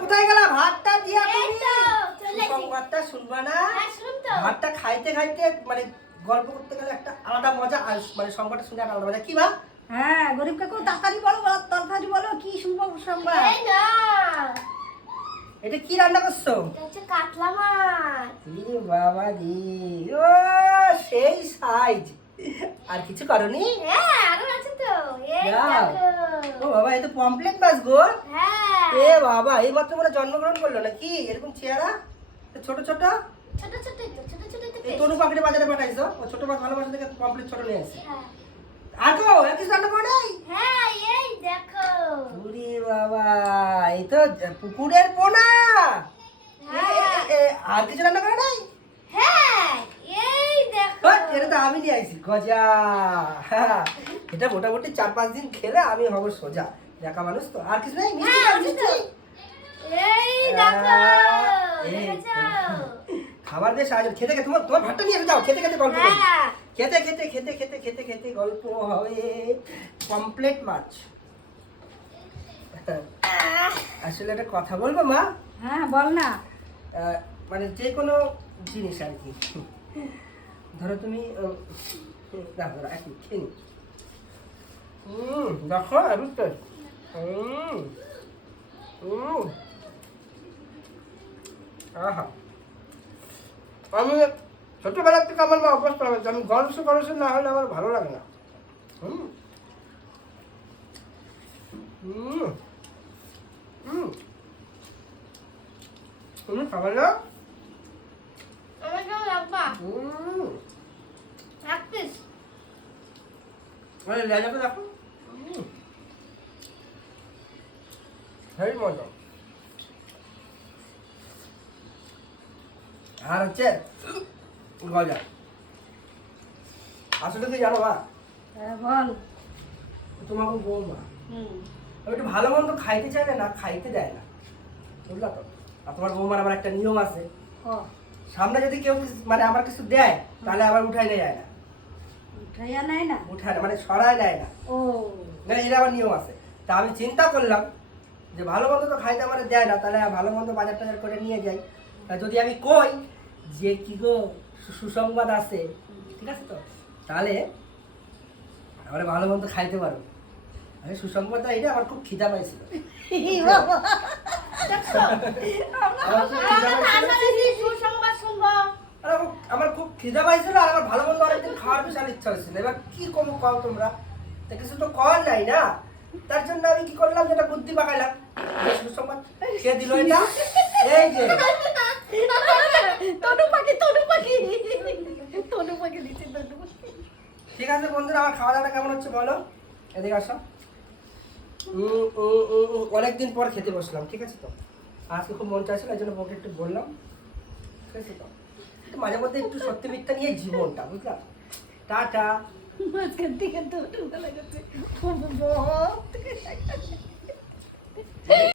কোথায় গেলা? ভাতটা দিয়া তুমি? সংবাদটা শুনবা না? হ্যাঁ, শুন ভাতটা খাইতে খাইতে মানে গল্প করতে গেলে একটা আলাদা মজা আর মানে সংবাদটা শুনে একটা আলাদা মজা। কি বা হ্যাঁ গরিব কাকু তাড়াতাড়ি বলো তরকারি বলো কি শুনব সংবাদ? এই না, এটা কি রান্না করছ? হচ্ছে কাতলা মাছ। বাবা রে ও সেই সাইজ। আর কিছু করনি? হ্যাঁ, ও বাবা এই তো পমপ্লেট মাছ গো। হ্যাঁ, এ বাবা এই মাত্র মনে জন্মগ্রহণ করল নাকি? এরকম চেহারা? ছোট ছোট? ছোট ছোট এই taste। তনু পাখিটা বাজারে পাঠাইছো? ও ছোট মাছ ভালো মাছ দেখে কমপ্লিট ছোট নিয়ে আসি। হ্যাঁ। আর গো আর কিছু রান্না করে নাই? হ্যাঁ, এই দেখো। ওরে বাবা এই তো পুকুরের পোনা। এ, এ, এ, আর কিছু রান্না করে নাই? হ্যাঁ, এই দেখো। এটা তো আমি নিয়ে আইছি গজা। হ্যাঁ, এটা মোটামুটি চার পাঁচ দিন খেলে আমি হব সোজা। দেখা মানুষ তো। আর কিছু নাই? হ্যাঁ? খাবার দিয়ে সাহায্য খেতে খেতে তোমার তোমার ভাতটা নিয়ে যাও। খেতে খেতে গল্প হ্যাঁ। খেতে খেতে খেতে খেতে খেতে খেতে গল্প হবে। কমপ্লিট মাছ। আসলে একটা কথা বলব মা? হ্যাঁ বল না। মানে যে কোনো জিনিস আর কি। ধরো তুমি দেখো ধরো এক মিনিট খেয়ে নি হুম দেখো আমি তো হুম হুম আহা। আমি ছোটবেলার থেকে আমার মা অভ্যাস করা হয়েছে আমি গরসে গরসে না হলে আমার ভালো লাগে না। হুম। হুম হুম তুমি খাবে না আমার কেমন লাগবা? হুম এক piece? আরে লেজাটা দেখো। হেভি মজা। আর হচ্ছে গজা। আসলে কি জানো মা? হ্যাঁ বল। তোমাকে বলব হুম। একটু ভালো মন্দ খাইতে চাইলে না খাইতে দেয় না। বুঝলা তো? আর তোমার বৌমার আমার একটা নিয়ম আছে। সামনে যদি কেউ মানে আমার কিছু দেয় তাহলে আবার উঠাই নিয়ে যায় না। উঠাইয়া নেয় না? উঠায় না মানে সরাই নেয় না। ও। মানে এটা আমার নিয়ম আছে। তা আমি চিন্তা করলাম যে ভালো মন্দ তো খাইতে আমার দেয় না তাহলে ভালো মন্দ বাজার টাজার করে নিয়ে যাই। তা যদি আমি কই যে কি গো সুসংবাদ আছে ঠিক আছে তো? তাহলে আমরা ভালো মন্দ খাইতে পারব। আমি সুসংবাদটা এটা আমার খুব খিদা পাইছিল দেখছ? আমার খুব খিদা আমরা তো পাইছিল। আশা রাখছি সুসংবাদ শুনব। আর আমার- আমার খুব খিদা পাইছিল আর আমার ভালো মন্দ অনেকদিন খাওয়ার বিশাল ইচ্ছা হয়েছিল। এবার কি করব কও তোমরা? তা কিছু তো কর নাই না? তার জন্য আমি কি করলাম? যেটা বুদ্ধি পাকাইলাম। সুসংবাদ কে দিল এটা? এই যে। তনু পাখি তনু পাখি। তনু পাখি দিচ্ছে তনু ঠিক আছে বন্ধুরা আমার খাওয়া দাওয়াটা কেমন হচ্ছে বলো? এদিকে আসো। অনেকদিন পর খেতে বসলাম ঠিক আছে তো? আজকে খুব মন চাইছিল এই জন্য বউকে একটু বললাম। ঠিক আছে তো? মাঝে মধ্যে একটু সত্যি মিথ্যা নিয়ে জীবনটা বুঝলাম? টাটা। মাঝখান থেকে করছে